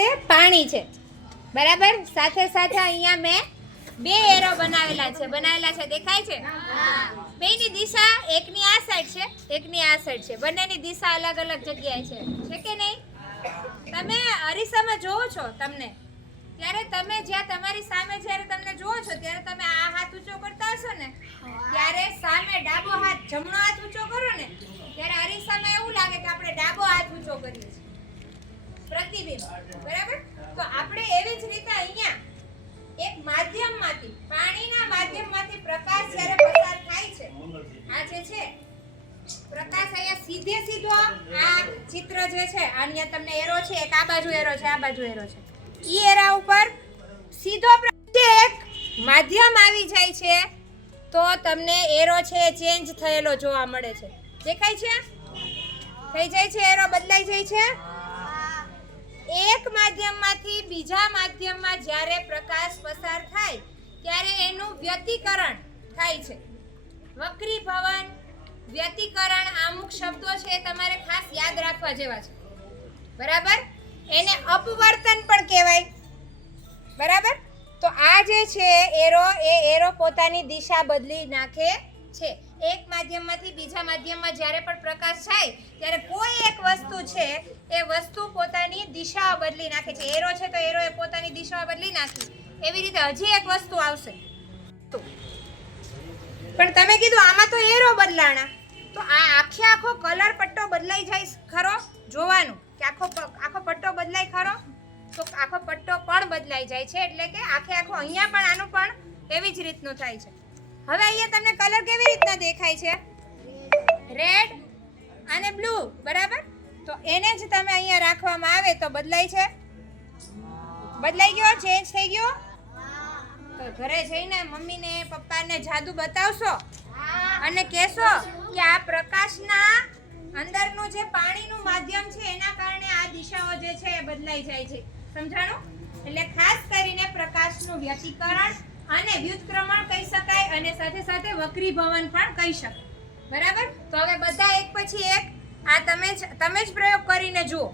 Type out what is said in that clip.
પાસે પાણી છે, બરાબર. સાથે સાથે અહીંયા મેં 2 એરો બનાવેલા છે, દેખાય છે? બેની દિશા એકની આ સાઈડ છે, એકની આ સાઈડ છે, બંનેની દિશા અલગ અલગ જગ્યાએ છે કે નહીં? તમે અરીસામાં જોવો છો તમને, ત્યારે તમે જ્યાં તમારી સામે જ્યારે તમને જોવો છો ત્યારે તમે આ હાથ ઊંચો કરતા હશો ને, ત્યારે સામે ડાબો હાથ જમણો હાથ ઊંચો કરો ને, ત્યારે અરીસામાં એવું લાગે કે આપણે ડાબો હાથ ઊંચો કરીએ છીએ, પ્રતિબિંબ, બરાબર. તો આપણે એવી જ રીતે અહીંયા એક માધ્યમમાંથી, પાણીના માધ્યમમાંથી પ્રકાશ જ્યારે પસાર થાય છે, આ જે છે પ્રકાશ અહીંયા સીધો આ ચિત્ર જે છે, અહીંયા તમને એરો છે, એક આ બાજુ એરો છે, આ બાજુ એરો છે, ઈ એરા ઉપર સીધો એક માધ્યમ આવી જાય છે, તો તમને એરો છે ચેન્જ થયેલો જોવા મળે છે, દેખાય છે? થઈ જાય છે, એરો બદલાઈ જાય છે. એક માધ્યમમાંથી બીજા માધ્યમમાં જ્યારે પ્રકાશ પસાર થાય ત્યારે એનું વ્યતિકરણ થાય છે. વક્રીભવન, વ્યતિકરણ, અમુક શબ્દો છે તમારે ખાસ યાદ રાખવા જેવા છે, બરાબર. એને અપવર્તન પણ કહેવાય, બરાબર. તો આ જે છે એરો પોતાની દિશા બદલી નાખે છે. એક માધ્યમમાંથી બીજા માધ્યમમાં જ્યારે પણ પ્રકાશ થાય ત્યારે કોઈ એક વસ્તુ છે એ વસ્તુ પોતાની દિશા બદલી નાખે છે. એરો છે તો એરોએ પોતાની દિશા બદલી નાખી, એવી રીતે હજી એક વસ્તુ આવશે. પણ તમે કીધું આમાં તો એરો બદલાણા, તો આ આખો કલર પટ્ટો બદલાઈ જાય ખરો? જોવાનું કે આખો પટ્ટો બદલાય ખરો? તો આખો પટ્ટો પણ બદલાઈ જાય છે, એટલે કે આખો અહીંયા પણ આનું પણ એવી જ રીતનું થાય છે. હવે અહીંયા તમને કલર કેવી રીતના દેખાય છે? રેડ અને બ્લુ, બરાબર. તો એને જ તમે અહીંયા રાખવામાં આવે તો બદલાય છે, બદલાઈ ગયો, ચેન્જ થઈ ગયો. તો ઘરે જઈને મમ્મીને પપ્પાને જાદુ બતાવશો અને કહેશો કે આ પ્રકાશના અંદરનું જે પાણીનું માધ્યમ છે એના કારણે આ દિશાઓ જે છે એ બદલાઈ જાય છે. સમજાણું? એટલે ખાસ કરીને પ્રકાશનું વ્યતિકરણ અને વ્યુત્ક્રમણ કહી શકાય, અને સાથે સાથે વક્રીભવન પણ કહી શકાય, બરાબર. તો હવે બધા એક પછી એક આ તમે જ પ્રયોગ કરીને જુઓ.